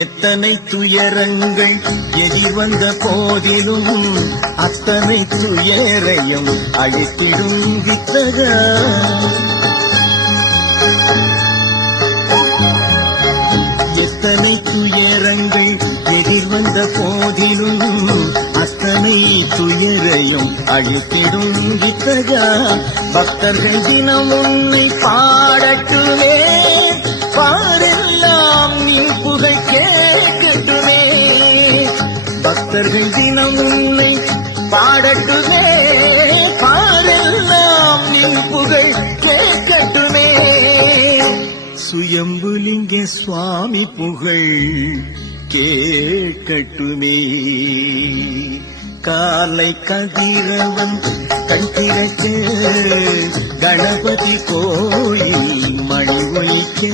எத்தனை துயரங்கள் எதிர் வந்த போதிலும் அத்தனை துயரையும் அழித்திடும் வித்தக. எத்தனை துயரங்கள் எதிர் வந்த போதிலும் அத்தனை துயரையும் அழித்திடும் வித்தக. பக்தர்கள் தினம் உன்னை பாடட்டுமே. பக்தர்கள் தினம் உன்னை பாடட்டுமே பாரெல்லாம் நின் புகழ் கேட்கட்டுமே. சுயம்புலிங்க சுவாமி புகழ் கேட்கட்டுமே. காலை கதிரவன் கண் திறக்க கணபதி கோயில் மணி ஒலிக்க.